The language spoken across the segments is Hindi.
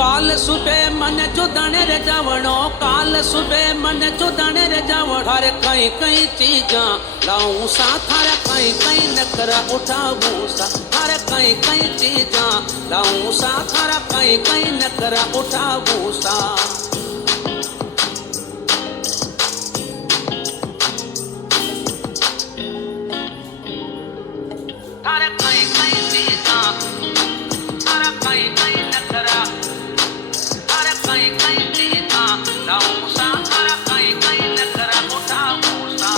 काल सुबह मन चुदने रे जावणो, काल सुबह मन चुदने रे जावण। थारे कई कई चीजा लाऊं सा, थारे कई कई नखरा उठाऊं सा, थारे कई कई चीजा लाऊं सा, थारा कई कई नखरा उठाऊं सा। थारे कई कई चीजा, थारा कई कई नखरा, थारे कई कई चीजा लाऊं सा, थारा कई कई नखरा उठाऊं सा।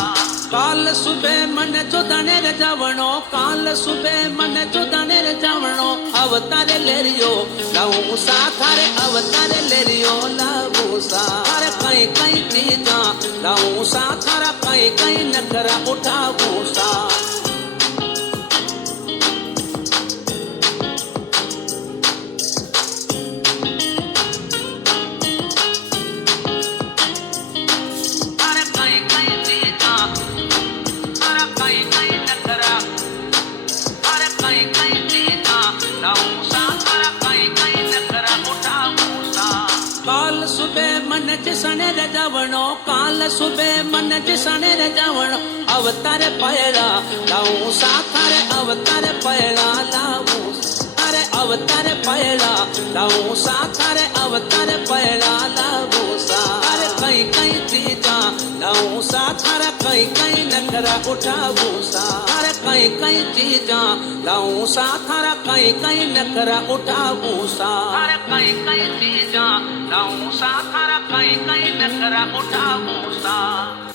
काल सुबह मन चुदने रे जावणो, काल सुबह मन चुदने रे जावणो। अवतारे लेरियो लाऊं सा, थारे अवतारे लेरियो लाऊं सा। थारे कई कई चीजा लाऊं सा, थारा कई कई नखरा उठाऊं सा। काल सुबह मन जिसने रे जावणो, काल सुबह मन जिसने रे जावणो। अवतारे पयला लाऊं सा, थारे अवतारे पयला लाऊं सा, थारे अवतारे पयला लाऊं सा, थारे अवतारे पयला लाऊं सा। थारे कई कई चीजा लाऊं सा, थारा कई कई नखरा उठाऊं सा। थारे कई कई चीजा लाऊं सा, थारा कई कई नखरा उठाऊं सा। थारे कई कई चीजा लाऊं सा, थारा कई कई नखरा उठाऊं सा।